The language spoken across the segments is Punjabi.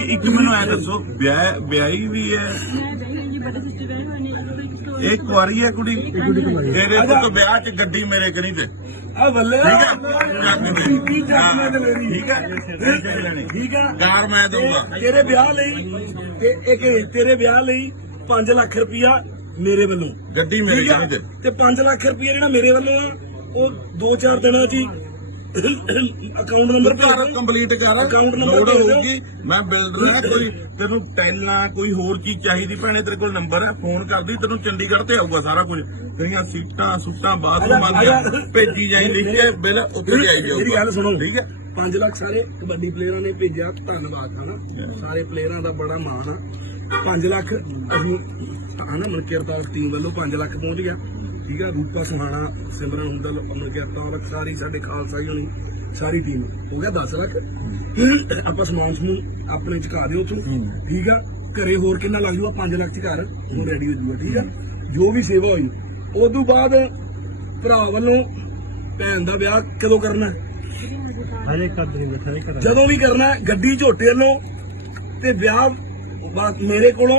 ਇੱਕ ਇੱਕ ਮੈਨੂੰ ਐ ਦੱਸੋ ਵਿਆਹ ਵਿਆਹੀ ਵੀ ਹੈ? ਇਹ ਕੁਆਰੀ ਹੈ ਕੁੜੀ? ਤੇਰੇ ਪੁੱਤ ਵਿਆਹ 'ਚ ਗੱਡੀ ਮੇਰੇ ਕਰੀ ਤੇ। ਆ ਬੱਲੇ। ਠੀਕ ਹੈ? ਠੀਕ ਹੈ? ਠੀਕ ਹੈ ਕਾਰ ਮੈਂ ਦਊਂਗਾ। ਤੇਰੇ ਵਿਆਹ ਲਈ ਤੇ ਇੱਕ ਤੇਰੇ ਵਿਆਹ ਲਈ 5 ਲੱਖ ਰੁਪਇਆ ਮੇਰੇ ਵੱਲੋਂ। ਗੱਡੀ ਮੇਰੇ? ਕਰੀ ਤੇ। ਤੇ 5 ਲੱਖ ਰੁਪਇਆ ਜਿਹੜਾ ਮੇਰੇ ਵੱਲੋਂ ਆ, ਉਹ 2-4 ਦਿਨਾਂ 'ਚ ਹੀ ਅਕਾਊਂਟ ਨੰਬਰ ਕਰ ਕੰਪਲੀਟ ਕਰ। ਭੇਜ ਦਿਓ। ਹੋਊਗੀ ਮੈਂ ਬਿਲਡਰ ਆ ਕੋਈ ਤੈਨੂੰ ਟੈਲਾਂ ਕੋਈ ਹੋਰ ਚੀਜ਼ ਚਾਹੀਦੀ ਭੈਣੇ ਤੇਰੇ ਕੋਲ ਨੰਬਰ ਹੈ ਫੋਨ ਕਰਦੀ ਤੈਨੂੰ ਚੰਡੀਗੜ੍ਹ ਤੇ ਆਊਗਾ ਸਾਰਾ ਕੁਝ। ਤੇਰੀਆਂ ਸੀਟਾਂ ਸੁੱਟਾਂ ਬਾਥਰੂਮ ਆ ਆ ਜਾ। ਭੇਜੀ ਜਾਈ ਲਿਖ ਕੇ ਬਿੱਲ ਉੱਥੇ ਜਾਈ ਜਾਊਗਾ। ਮੇਰੀ ਗੱਲ ਸੁਣੋ। ਠੀਕ ਹੈ? 5 ਲੱਖ ਸਾਰੇ ਕਬੱਡੀ ਪਲੇਅਰਾਂ ਨੇ ਭੇਜਿਆ ਧੰਨਵਾਦ ਹਨਾ? ਸਾਰੇ ਪਲੇਅਰਾਂ ਦਾ ਬੜਾ ਮਾਣ ਆ। 5 ਲੱਖ ਅਸੀਂ ਹਨਾ ਮਨਕੀਰਤ ਟੀਮ ਵੱਲੋਂ 5 ਲੱਖ ਪਹੁੰਚ ਗਿਆ। ਠੀਕ ਆ ਰੂਪਾ ਸੁਹਾਣਾ ਸਿਮਰਨ ਹੁੰਦਲ ਮਨਕੀਰਤ ਔਰ ਸਾਰੀ ਸਾਡੇ ਖਾਲਸਾ ਜੀ ਹੋਣੀ ਸਾਰੀ ਟੀਮ ਹੋ ਗਿਆ 10 ਲੱਖ। ਆਪਾਂ ਸਮਾਨ ਸਮੂਨ ਆਪਣੇ ਚੁਕਾ ਦਿਓ ਉੱਥੋਂ। ਠੀਕ ਆ? ਘਰੇ ਹੋਰ ਕਿੰਨਾ ਲੱਗ ਜੂਗਾ? 5 ਲੱਖ ਚ ਘਰ ਹੁਣ ਰੈਡੀ ਹੋ ਜੂਗਾ ਠੀਕ ਆ? ਜੋ ਵੀ ਸੇਵਾ ਹੋਈ ਉਸ ਤੋਂ ਬਾਅਦ ਭਰਾ ਵੱਲੋਂ ਭੈਣ ਦਾ ਵਿਆਹ ਕਦੋਂ ਕਰਨਾ? ਹੈ? ਹਜੇ ਕਰ ਨਹੀਂ ਬੈਠਾ ਇਹ ਕਰ ਜਦੋਂ ਵੀ ਕਰਨਾ ਗੱਡੀ ਝੋਟੇ ਵੱਲੋਂ ਤੇ ਵਿਆਹ ਮੇਰੇ ਕੋਲੋਂ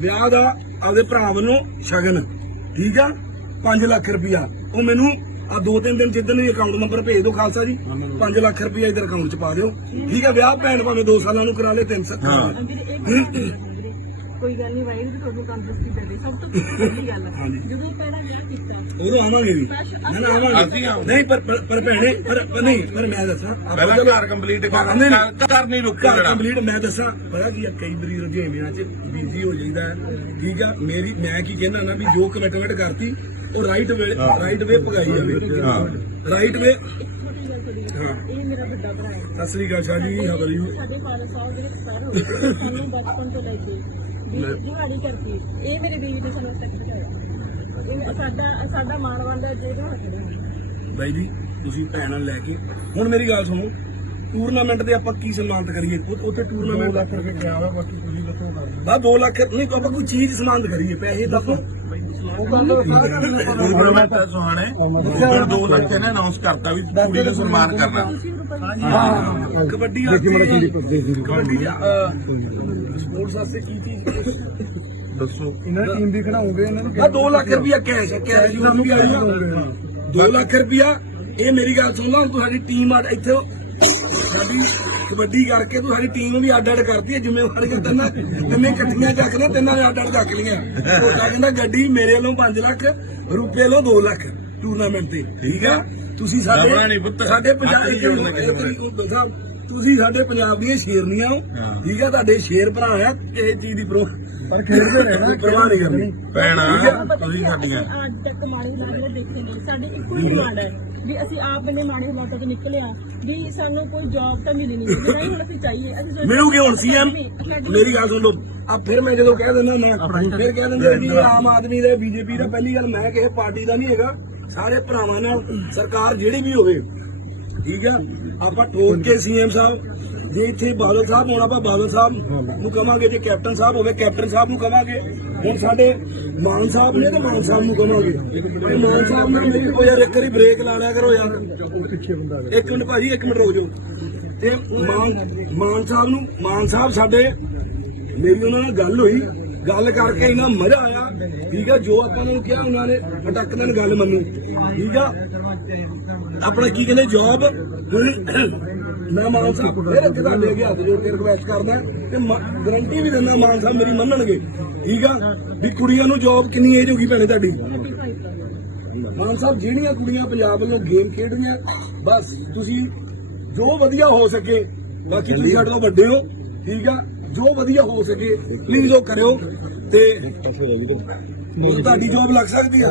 ਵਿਆਹ ਦਾ ਆਪਦੇ ਭਰਾ ਵੱਲੋਂ ਸ਼ਗਨ। ਠੀਕ ਆ? 5 ਲੱਖ ਰੁਪਇਆ। ਉਹ ਮੈਨੂੰ ਆ ਦੋ ਤਿੰਨ ਦਿਨ ਜਿੱਦਣ ਵੀ ਅਕਾਊਂਟ ਨੰਬਰ ਭੇਜ ਦਿਓ ਖਾਲਸਾ ਜੀ 5 ਲੱਖ ਰੁਪਇਆ ਇਧਰ ਅਕਾਊਂਟ 'ਚ ਪਾ ਦਿਓ। ਠੀਕ ਆ ਵਿਆਹ ਭੈਣ ਭਾਵੇਂ 2 ਸਾਲਾਂ ਨੂੰ ਕਰਾ ਲੇ 3 ਸਾਲ। ਕਰਾ ਕੋਈ ਗੱਲ ਨਹੀਂ ਵਾਹਿਗੁਰੂ ਤੁਹਾਨੂੰ ਤੰਦਰੁਸਤੀ ਦੇਵੇ। ਸਭ ਤੋਂ ਵੱਡੀ ਗੱਲ ਹੈ ਜਦੋਂ ਪਹਿਲਾਂ ਵਿਆਹ ਕੀਤਾ ਉਦੋਂ ਆਵਾਂਗੇ ਵੀ ਮੈਂ ਨਾ ਆਵਾਂਗੇ। ਅਸੀਂ ਆਵਾਂਗੇ। ਨਹੀਂ ਪਰ ਪਰ ਪਰ ਭੈਣੇ ਪਰ ਪਰ ਨਹੀਂ ਪਰ ਮੈਂ ਦੱਸਾਂ ਆਪਾਂ ਪਹਿਲਾਂ ਜਦੋਂ- ਘਰ ਕੰਪਲੀਟ ਕਰ ਨਹੀਂ, ਨਹੀਂ। ਕਰ ਨਹੀਂ ਰੁਕ ਘਰ ਕੰਪਲੀਟ ਮੈਂ ਦੱਸਾਂ ਪਤਾ ਕੀ ਆ ਕਈ ਵਾਰੀ ਰੁਝੇਵਿਆਂ 'ਚ ਬਿਜ਼ੀ ਹੋ ਜਾਂਦਾ ਹੈ। ਠੀਕ ਆ ਮੇਰੀ ਮੈਂ ਕੀ ਕਹਿੰਦਾ ਨਾ ਵੀ ਜੋ ਕਮਿਟਮੈਂਟ ਕਰਤੀ ਉਹ ਰਾਈਟ ਵੇ ਰਾਈਟ ਵੇ ਭਗਾਈ ਜਾਵੇ। ਹਾਂ। ਰਾਈਟ ਵੇ ਇੱਕ ਛੋਟੀ ਗੱਲ ਤੁਹਾਡੀ ਹਾਂ। ਇਹ ਮੇਰਾ ਵੱਡਾ ਭਰਾ ਹੈ। ਸਤਿ ਸ੍ਰੀ ਅਕਾਲ Shah ji how are you ਸਾਡੇ ਫਾਦਰ ਸਾਹਿਬ ਜਿਹੜੇ ਸਰ ਹੋਏ ਸੀ, ਸਾਨੂੰ ਬਚਪਨ ਤੋਂ ਲੈ ਕੇ ਦਿਹਾੜੀ ਕਰਕੇ ਇਹ ਮੇਰੇ ਬੀਵੀ ਨੇ ਸਾਨੂੰ ਤੱਕ ਪਹੁੰਚਾਇਆ ਇਹ ਸਾਡਾ ਸਾਡਾ ਮਾਣ ਬਣਦਾ ਜੇ ਤੋਂ ਖੜੇ ਹਾਂ ਬਾਈ ਜੀ ਤੁਸੀਂ ਭੈਣਾਂ ਲੈ ਕੇ ਹੁਣ ਮੇਰੀ ਗੱਲ ਸੁਣੋ ਟੂਰਨਾਮੈਂਟ ਦੇ ਆਪਾਂ ਕੀ ਸਨਮਾਨਿਤ ਕਰੀਏ? ਉੱਥੇ ਟੂਰਨਾਮੈਂਟ ਲੱਖ ਰੁਪਏ ਪਿਆ ਵਾ ਬਾਕੀ ਤੁਸੀਂ ਦੱਸੋ ਕਰ 2 ਲੱਖ ਨਹੀਂ ਆਪਾਂ ਕੋਈ ਚੀਜ਼ ਸਨਮਾਨਿਤ ਕਰੀਏ ਪੈਸੇ ਦੱਸੋ। ਸੁਹਾਣੇ। ਫਿਰ 2 ਲੱਖ ਨੇ ਅਨਾਉਂਸ ਕਰਤਾ ਵੀ ਕੁੜੀ ਨੂੰ ਸਨਮਾਨ ਕਰਨਾ। ਹਾਂ। ਕਬੱਡੀ ਆ ਕਬੱਡੀ ਸਪੋਰਟਸ ਵਾਸਤੇ ਕੀ ਚੀਜ਼ ਦੱਸੋ। ਇਹਨਾਂ ਦੀ ਟੀਮ ਵੀ ਖੜਾਉਂਗੇ ਇਹਨਾਂ ਨੂੰ ਆ 2 ਲੱਖ ਰੁਪਇਆ ਕੈਸ਼ ਹੈ ਕੈਸ਼ ਨੂੰ ਵੀ ਆਈ 2 ਲੱਖ ਰੁਪਇਆ ਇਹ ਮੇਰੀ ਗੱਲ ਸੁਣ ਲਾ ਤੁਹਾਡੀ ਟੀਮ ਆ ਇੱਥੇ ਸਾਡੀ ਕਬੱਡੀ ਕਰਕੇ ਤੂੰ ਸਾਡੀ ਟੀਮ ਵੀ ਅੱਡ ਅੱਡ ਕਰਤੀ ਹੈ ਜ਼ਿੰਮੇਵਾਰੀਆਂ ਤੈਨਾਂ ਤਿੰਨੇ ਇਕੱਠੀਆਂ ਚੱਕ ਲਿਆ ਤਿੰਨਾਂ ਨੇ ਅੱਡ ਅੱਡ ਚੱਕ ਲੀਆਂ ਉਹ ਕਹਿੰਦਾ ਗੱਡੀ ਮੇਰੇ ਵੱਲੋਂ 5 ਲੱਖ ਰੁਪਏ ਵੱਲੋਂ 2 ਲੱਖ ਟੂਰਨਾਮੈਂਟ ਤੇ। ਠੀਕ ਆ? ਤੁਸੀਂ ਸਾਡੇ। ਸਾਡੇ ਪੰਜਾਬ ਨਾਲ। ਦੇ ਸਾਹਿਬ ਤੁਸੀਂ ਸਾਡੇ ਪੰਜਾਬ ਦੀਆਂ ਸ਼ੇਰਨੀਆਂ ਹੋ। ਠੀਕ ਆ? ਤੁਹਾਡੇ ਸ਼ੇਰ ਭਰਾ ਆ ਇਹ ਚੀਜ਼ ਦੀ ਪ੍ਰੋ ਪਰ ਖੇਡਦੇ ਰਹਿਣਾ ਪ੍ਰਵਾਹ ਨਹੀਂ ਕਰਨੀ। ਪਤਾ ਤੁਸੀਂ ਸਾਡੀਆਂ ਅਸੀਂ ਅੱਜ ਤੱਕ ਮਾੜੇ ਹਾਲਾਤ ਦੇਖੇ ਨੇ ਸਾਡੇ ਇੱਕੋ ਹੀ ਡਿਮਾਂਡ ਹੈ। ਵੀ ਅਸੀਂ ਆਪ ਨੇ ਮਾੜੇ ਹਾਲਾਤਾਂ ਤੋਂ ਨਿਕਲੇ ਆ ਵੀ ਸਾਨੂੰ ਕੋਈ ਜੌਬ ਤਾਂ ਮਿਲੀ ਨਹੀਂ ਨਹੀਂ ਹੁਣ ਅਸੀਂ ਚਾਹੀਏ ਅਸੀਂ ਸੋਚਿਆ ਮਿਲੂਗੇ ਹੁਣ ਸੀਐਮ ਮੇਰੀ ਗੱਲ ਸੁਣ ਆ ਫਿਰ ਮੈਂ ਜਦੋਂ ਕਹਿ ਦਿੰਦਾ ਮੈਂ ਫਿਰ ਕਹਿ ਦਿੰਦੇ ਵੀ ਆਮ ਆਦਮੀ ਦਾ ਬੀਜੇਪੀ ਦਾ ਪਹਿਲੀ ਗੱਲ ਮੈਂ ਕਿਸੇ ਪਾਰਟੀ ਦਾ ਨਹੀਂ ਹੈਗਾ। ਸਾਰੇ ਭਰਾਵਾਂ ਨਾਲ ਸਰਕਾਰ ਜਿਹੜੀ ਵੀ ਹੋਵੇ ਠੀਕ ਆ? ਆਪਾਂ ਠੋਕ ਕੇ ਸੀਐਮ ਸਾਹਿਬ, ਜੇ ਇੱਥੇ ਬਾਦਲ ਸਾਹਿਬ ਹੋਣਾ ਆਪਾਂ ਬਾਦਲ ਸਾਹਿਬ ਨੂੰ ਕਵਾਂਗੇ, ਜੇ ਕੈਪਟਨ ਸਾਹਿਬ ਹੋਵੇ, ਕੈਪਟਨ ਸਾਹਿਬ ਨੂੰ ਕਵਾਂਗੇ। ਹੁਣ ਸਾਡੇ ਮਾਨ ਸਾਹਿਬ ਨੇ ਤੇ ਮਾਨ ਸਾਹਿਬ ਨੂੰ ਕਵਾਂਗੇ। ਤੇ ਮਾਨ ਸਾਹਿਬ ਨੇ ਮੇਰੀ ਉਹ ਯਾਰ ਇੱਕ ਵਾਰੀ ਬ੍ਰੇਕ ਲਾ ਲਿਆ ਕਰੋ ਯਾਰ। ਇੱਕ ਮਿੰਟ ਭਾਜੀ, ਇੱਕ ਮਿੰਟ ਰੁਕ ਜਾਓ। ਤੇ ਮਾਨ ਮਾਨ ਸਾਹਿਬ ਨੂੰ, ਮਾਨ ਸਾਹਿਬ ਸਾਡੇ, ਮੇਰੀ ਉਹਨਾਂ ਨਾਲ ਗੱਲ ਹੋਈ। ਗੱਲ ਕਰਕੇ ਇਹਨਾਂ ਮਜ਼ਾ ਆਇਆ। ਠੀਕ ਆ, ਜੋ ਆਪਾਂ ਨੂੰ ਕਿਹਾ, ਉਹਨਾਂ ਨੇ ਅਟਕ ਨਾਲ ਗੱਲ ਮੰਨੀ। ਠੀਕ ਆ? ਆਪਣਾ ਕੀ ਕਹਿੰਦੇ ਜੌਬ ਮੈਂ ਮਾਨ ਸਾਹਿਬ, ਫਿਰ ਇੱਥੇ ਤੁਹਾਡੇ ਅੱਗੇ ਹੱਥ ਜੋੜ ਕੇ ਰਿਕਵੈਸਟ ਕਰਦਾ ਤੇ ਗਰੰਟੀ ਵੀ ਦਿੰਦਾ, ਮਾਨ ਸਾਹਿਬ ਮੇਰੀ ਮੰਨਣਗੇ। ਠੀਕ ਆ? ਵੀ ਕੁੜੀਆਂ ਨੂੰ ਜੌਬ ਕਿੰਨੀ ਏਜ ਹੋਗੀ ਭੈਣੇ ਤੁਹਾਡੀ? ਮਾਨ ਸਾਹਿਬ, ਜਿਹੜੀਆਂ ਕੁੜੀਆਂ ਪੰਜਾਬ ਵੱਲੋਂ ਗੇਮ ਖੇਡਦੀਆਂ, ਬਸ ਤੁਸੀਂ ਜੋ ਵਧੀਆ ਹੋ ਸਕੇ, ਬਾਕੀ ਤੁਸੀਂ ਸਾਡੇ ਤੋਂ ਵੱਡੇ ਹੋ, ਠੀਕ ਆ? ਜੋ ਵਧੀਆ ਹੋ ਸਕੇ ਪਲੀਜ਼ ਉਹ ਕਰਿਓ। ਤੇ ਤੁਹਾਡੀ ਜੋਬ ਲੱਗ ਸਕਦੀ ਆ।